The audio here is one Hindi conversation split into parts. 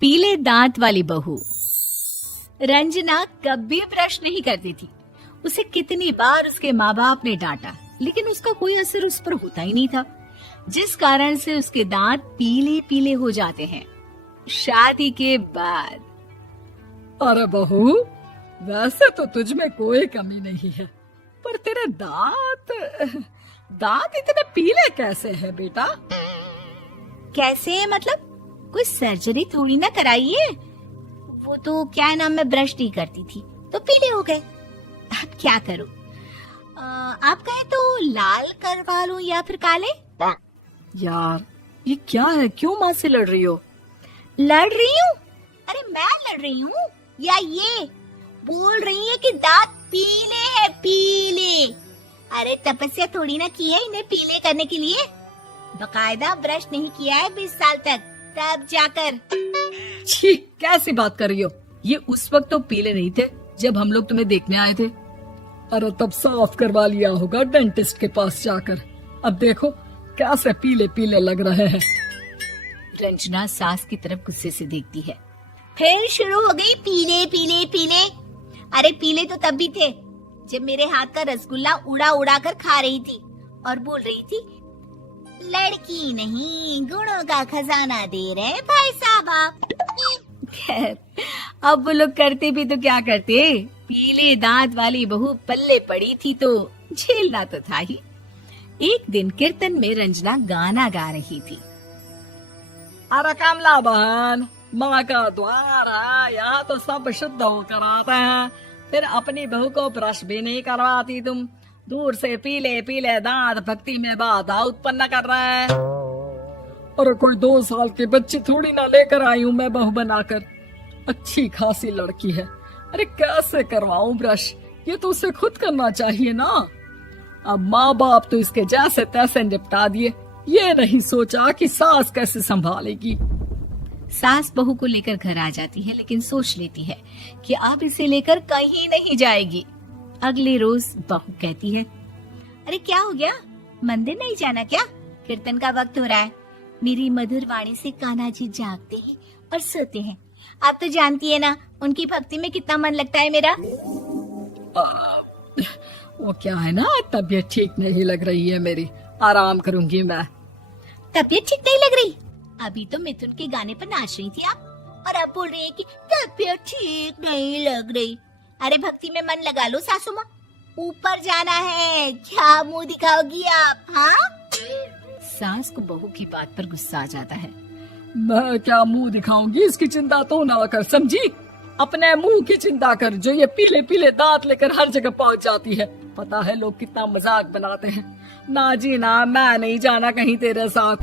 पीले दांत वाली बहू। रंजना कभी ब्रश नहीं करती थी। उसे कितनी बार उसके माँ बाप ने डांटा, लेकिन उसका कोई असर उस पर होता ही नहीं था, जिस कारण से उसके दांत पीले पीले हो जाते हैं। शादी के बाद अरे बहू, वैसे तो तुझ में कोई कमी नहीं है, पर तेरे दांत इतने पीले कैसे हैं बेटा? कैसे मतलब? कोई सर्जरी थोड़ी ना कराइए। वो तो क्या नाम, मैं ब्रश नहीं करती थी तो पीले हो गए। अब क्या करूं? आप कहे तो लाल करवा लूं या फिर काले? यार ये क्या है, क्यों माँ से लड़ रही हो? लड़ रही हूँ? अरे मैं लड़ रही हूँ या ये बोल रही है कि दांत पीले हैं, पीले। अरे तपस्या थोड़ी ना की है इन्हें पीले करने के लिए। बकायदा ब्रश नहीं किया है 20 साल तक, तब जाकर। छी, कैसी बात कर रही हो? ये उस वक्त तो पीले नहीं थे जब हम लोग तुम्हें देखने आए थे। अरे तब साफ करवा लिया होगा डेंटिस्ट के पास जाकर। अब देखो कैसे पीले पीले लग रहे हैं। रंजना सास की तरफ गुस्से से देखती है। फिर शुरू हो गई पीले पीले पीले। अरे पीले तो तब भी थे जब मेरे हाथ का रसगुल्ला उड़ा उड़ा कर खा रही थी और बोल रही थी, लड़की नहीं गुणों का खजाना दे रहे भाई साहब आप। खैर, अब वो लोग करते भी तो क्या करते, पीले दांत वाली बहू पल्ले पड़ी थी तो झेलना तो था ही। एक दिन कीर्तन में रंजना गाना गा रही थी। अरे कमला बहन, माँ का द्वार है, यहाँ तो सब शुद्ध होकर आते हैं, फिर अपनी बहू को ब्रश भी नहीं करवाती तुम। दूर से पीले पीले दांत भक्ति में बाधा उत्पन्न कर रहे हैं। अरे कोई 2 साल के बच्चे थोड़ी ना लेकर आई हूँ मैं बहू बनाकर। अच्छी खासी लड़की है, अरे कैसे करवाऊं ब्रश? ये तो उसे खुद करना चाहिए ना। अब माँ बाप तो इसके जैसे तैसे निपटा दिए, ये नहीं सोचा कि सास कैसे संभालेगी। सास बहू को लेकर घर आ जाती है, लेकिन सोच लेती है कि अब इसे लेकर कहीं नहीं जाएगी। अगले रोज बहू कहती है, अरे क्या हो गया, मंदिर नहीं जाना क्या? कीर्तन का वक्त हो रहा है। मेरी मधुर वाणी से कान्हा जी जागते हैं और सोते हैं। आप तो जानती है ना उनकी भक्ति में कितना मन लगता है मेरा। वो क्या है ना, तबीयत ठीक नहीं लग रही है मेरी, आराम करूंगी मैं। तबीयत ठीक नहीं लग रही? अभी तो मिथुन के गाने पर नाच रही थी आप, और अब बोल रही है कि तबीयत ठीक नहीं लग रही। अरे भक्ति में मन लगा लो सासू माँ, ऊपर जाना है, क्या मुंह दिखाओगी आप? हाँ? सास को बहू की बात पर गुस्सा आ जाता है। मैं क्या मुंह दिखाऊंगी, इसकी चिंता तो ना कर, समझी? अपने मुंह की चिंता कर, जो ये पीले पीले दांत लेकर हर जगह पहुंच जाती है। पता है लोग कितना मजाक बनाते हैं। ना जी ना, मैं नहीं जाना कहीं तेरे साथ।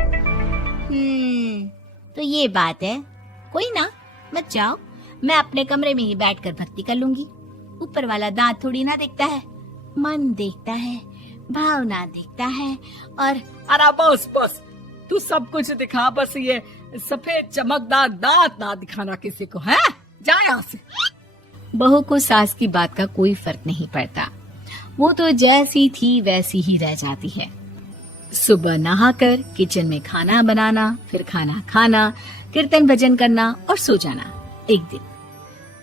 तो ये बात है, कोई ना, मत जाओ, मैं अपने कमरे में ही बैठकर भक्ति कर लूंगी। ऊपर वाला दांत थोड़ी ना देखता है, मन देखता है, भावना देखता है। और अरे बस बस, तू सब कुछ दिखा, बस ये सफेद चमकदार दांत ना दिखाना किसी को, है? जा यहाँ से। बहू को सास की बात का कोई फर्क नहीं पड़ता, वो तो जैसी थी वैसी ही रह जाती है। सुबह नहाकर किचन में खाना बनाना, फिर खाना खाना, कीर्तन भजन करना और सो जाना। एक दिन,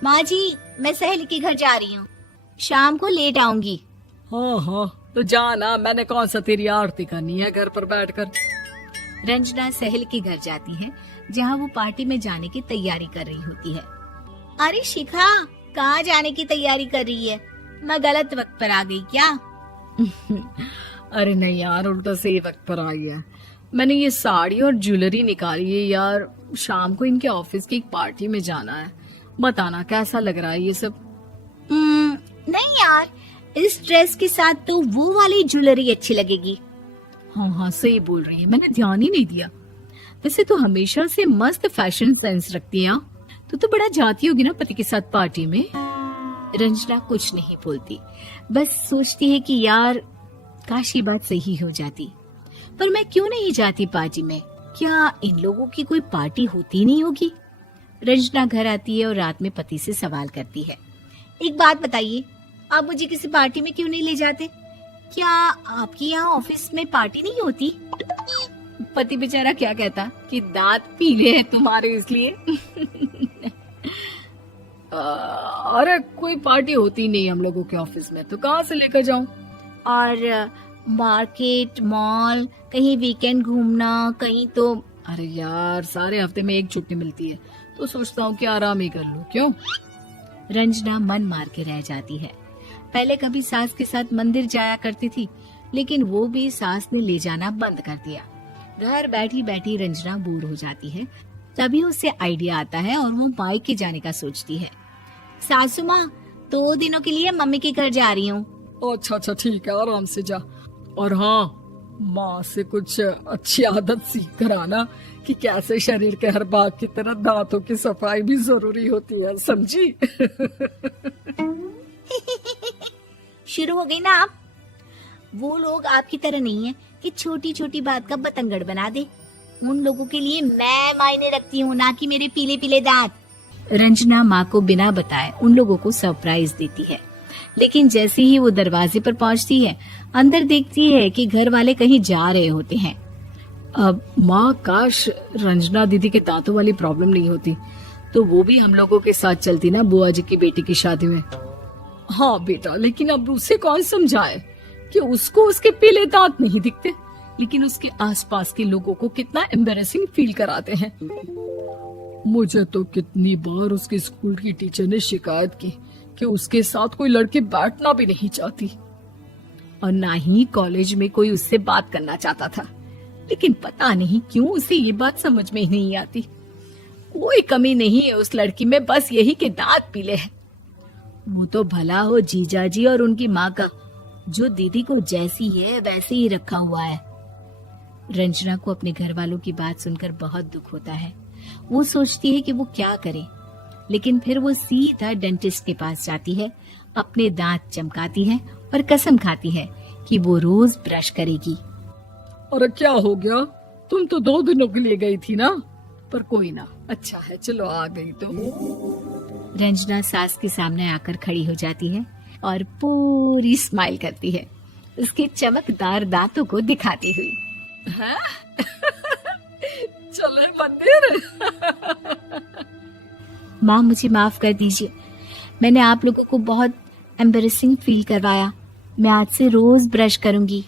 माँ जी मैं सहेली के घर जा रही हूँ, शाम को लेट आऊंगी। हाँ हाँ तो जाना, मैंने कौन सा तेरी आरती करनी है घर पर बैठकर। रंजना सहेली के घर जाती है, जहाँ वो पार्टी में जाने की तैयारी कर रही होती है। अरे शिखा, कहाँ जाने की तैयारी कर रही है? मैं गलत वक्त पर आ गई क्या? अरे नहीं यार, उल्टा सही वक्त पर आ गया। मैंने ये साड़ी और ज्वेलरी निकाली है यार, शाम को इनके ऑफिस की एक पार्टी में जाना है। बताना कैसा लग रहा है ये सब? नहीं यार, इस ड्रेस के साथ तो वो वाली ज्वेलरी अच्छी लगेगी। हाँ हाँ सही बोल रही है, मैंने ध्यान ही नहीं दिया। वैसे तो हमेशा से मस्त फैशन सेंस रखती है। तो बड़ा जाती होगी ना पति के साथ पार्टी में। रंजना कुछ नहीं बोलती, बस सोचती है कि यार काश ये बात सही हो जाती, पर मैं क्यों नहीं जाती पार्टी में? क्या इन लोगों की कोई पार्टी होती नहीं होगी? रंजना घर आती है और रात में पति से सवाल करती है, एक बात बताइए, आप मुझे किसी पार्टी में क्यों नहीं ले जाते? क्या आपकी यहाँ ऑफिस में पार्टी नहीं होती? पति बेचारा क्या कहता कि दांत पीले हैं तुम्हारे इसलिए। अरे कोई पार्टी होती नहीं हम लोगों के ऑफिस में, तो कहाँ से लेकर जाऊं? और मार्केट, मॉल, कहीं वीकेंड घूमना, कहीं तो। अरे यार, सारे हफ्ते में एक छुट्टी मिलती है, तो सोचता हूँ कि आराम ही कर लूं। क्यों? रंजना मन मार के रह जाती है। पहले कभी सास के साथ मंदिर जाया करती थी, लेकिन वो भी सास ने ले जाना बंद कर दिया। घर बैठी बैठी रंजना बोर हो जाती है। तभी उसे आइडिया आता है और वो मायके जाने का सोचती है। सासू माँ, 2 दिनों के लिए मम्मी के घर जा रही हूँ। अच्छा अच्छा, ठीक है, आराम से जा। और हाँ, माँ से कुछ अच्छी आदत सीख कर आना कि कैसे शरीर के हर भाग की तरह दांतों की सफाई भी जरूरी होती है, समझी? शुरू हो गई ना आप। वो लोग आपकी तरह नहीं है कि छोटी छोटी बात का बतंगड़ बना दे। उन लोगों के लिए मैं मायने रखती हूँ, ना कि मेरे पीले पीले दांत। रंजना माँ को बिना बताए उन लोगों को सरप्राइज देती है, लेकिन जैसे ही वो दरवाजे पर पहुंचती है, अंदर देखती है कि घर वाले कहीं जा रहे होते हैं। अब माँ, काश रंजना दीदी के दांतों वाली प्रॉब्लम नहीं होती, तो वो भी हम लोगों के साथ चलती ना बुआ जी की बेटी की शादी में। हाँ बेटा, लेकिन अब उसे कौन समझाए कि उसको उसके पीले दांत नहीं दिखते, लेकिन उसके आसपास के लोगों को कितना एम्बैरेसिंग फील कराते हैं। मुझे तो कितनी बार उसके स्कूल की टीचर ने शिकायत की कि उसके साथ कोई लड़की बैठना भी नहीं चाहती, और ना ही कॉलेज में कोई उससे बात करना चाहता था। लेकिन पता नहीं क्यों उसे ये बात समझ में ही नहीं आती। कोई कमी नहीं है उस लड़की में, बस यही कि दांत पीले हैं। वो तो भला हो जीजा जी और उनकी माँ का, जो दीदी को जैसी है वैसे ही रखा हुआ है। रंजना को अपने घर वालों की बात सुनकर बहुत दुख होता है। वो सोचती है कि वो क्या करे, लेकिन फिर वो सीधा डेंटिस्ट के पास जाती है, अपने दांत चमकाती है और कसम खाती है कि वो रोज ब्रश करेगी। अरे क्या हो गया? तुम तो 2 दिनों के लिए गई थी ना, पर कोई ना, अच्छा है, चलो आ गई तो। रंजना सास के सामने आकर खड़ी हो जाती है और पूरी स्माइल करती है, उसके चमकदार दांतों को दिखाती हुई। हैं? चले मंदिर। माँ, मुझे माफ कर दीजिए, मैंने आप लोगों को बहुत एम्बैरेसिंग फील करवाया। मैं आज से रोज ब्रश करूंगी।